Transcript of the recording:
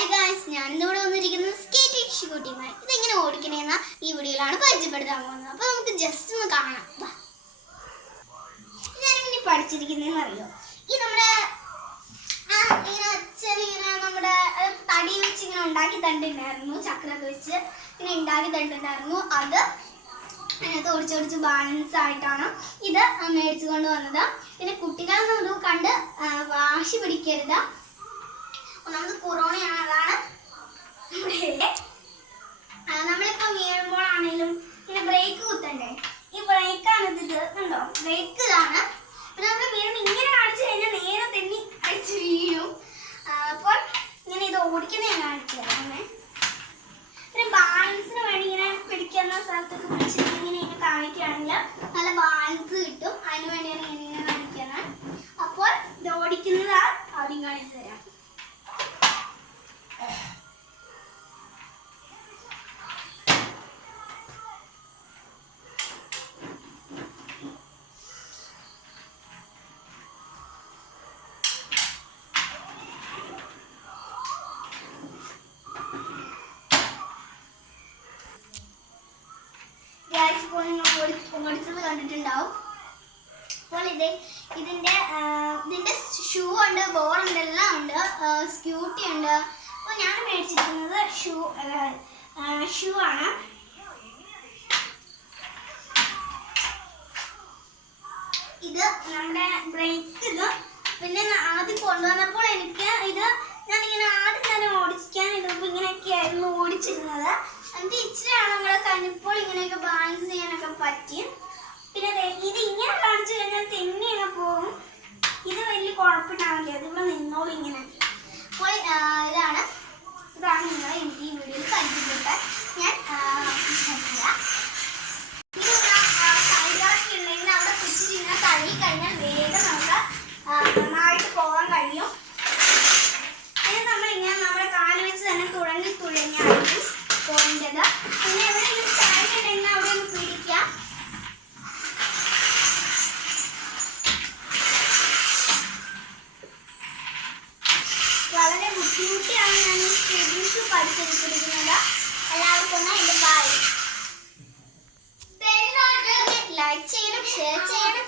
Hi guys ഞാൻ ഇന്നിവിടെ വന്നിരിക്കുന്നത് സ്കേറ്റ് എക്സിക്യൂട്ടീവുമായി ഇതെങ്ങനെ ഓടിക്കണേന്ന ഈ വീഡിയോയിലാണ് പരിചയപ്പെടുത്താൻ പോകുന്നത്. അപ്പോൾ നമുക്ക് ജസ്റ്റ് ഒന്ന് കാണാം. ഇതെങ്ങനെ പഠിച്ചിരിക്കുന്നതെന്ന് അറിയോ? ഈ നമ്മുടെ ഇങ്ങനെ ചെറിയ നമ്മുടെ തടി വെച്ച് ഇങ്ങനെ ഉണ്ടാക്കി തണ്ടിണ്ടായിരുന്നു ചക്രമൊക്കെ വെച്ച് ഇങ്ങനെ ഉണ്ടാക്കി തണ്ടിണ്ടായിരുന്നു അത് അതിനകത്ത് ഓടിച്ചോടിച്ച് ബാലൻസ് ആയിട്ടാണ് ഇത് മേടിച്ചു കൊണ്ട് വന്നത്. പിന്നെ കുട്ടികളൊന്നും ഇത് കണ്ട് വാശി പിടിക്കരുത്. ഒന്നാമത് കൊറോണയാണ് അതാണ് നമ്മുടെ ആ, നമ്മളിപ്പോ വീഴുമ്പോഴാണേലും പിന്നെ ബ്രേക്ക് കുത്തണ്ടേ? ഈ ബ്രേക്കാണ് ഇത് കണ്ടോ? ബ്രേക്ക് ഇതാണ്. പിന്നെ നമ്മൾ വീഴുമ്പോൾ ഇങ്ങനെ കാണിച്ചു കഴിഞ്ഞാൽ നേരെ തെന്നി അടിച്ച് വീഴും. അപ്പോൾ ഇങ്ങനെ ഇത് ഓടിക്കുന്ന ഞാൻ കാണിച്ചു തരാമേ പിന്നെ ബാലൻസിന് വേണ്ടി ഇങ്ങനെ പിടിക്കുന്ന സ്ഥലത്തൊക്കെ കണ്ടിട്ടുണ്ടാവും. അപ്പോൾ ഇത് ഇതിന്റെ ഇതിന്റെ ഷൂ ഉണ്ട് ബോൾ ഉണ്ട് എല്ലാം ഉണ്ട് സ്ക്യൂട്ടി ഉണ്ട്. അപ്പോൾ ഞാൻ മേടിച്ചിരിക്കുന്നത് ഷൂ ഷൂ ആണ്. ഇത് നമ്മുടെ ബ്രേക്ക് ഇത്. പിന്നെ ആദ്യം കൊണ്ടുവന്നപ്പോൾ എനിക്ക് ഇത് ഞാനിങ്ങനെ ആദ്യം തന്നെ ഓടിക്കാൻ ഇടുമ്പോൾ ഇങ്ങനെയൊക്കെ ആയിരുന്നു ഓടിച്ചിരുന്നത്. എന്നിട്ട് ഇച്ചിരിയാണ് നമ്മളെ കഴിഞ്ഞപ്പോൾ ഇങ്ങനെയൊക്കെ ബാലൻസ് ചെയ്യാനൊക്കെ പറ്റി പിന്നെ ദേ ഇത് ഇങ്ങനെ കാണിച്ചു കഴിഞ്ഞാൽ തെന്നിയൊക്കെ പോകും ഇത് നിങ്ങൾ നിന്നോളൂ ഇങ്ങനെ. അപ്പോൾ ഇതാണ്. ഇതാണ് നിങ്ങൾ എനിക്ക് ഈ വീഡിയോയിൽ പരിചയപ്പെട്ട ഞാൻ അവിടെ പിടിച്ചിട്ട് ഇങ്ങനെ തള്ളി കഴിഞ്ഞാൽ വേഗം നമുക്ക് ആ, ബ്യൂട്ടിയാണ് ഞാൻ സ്റ്റഡീസ് പഠിച്ചെടുത്തിരിക്കുന്നത്. എല്ലാവർക്കും ഒന്ന് എന്റെ ബായ് ലൈക്ക് ചെയ്യണം ഷെയർ ചെയ്യണം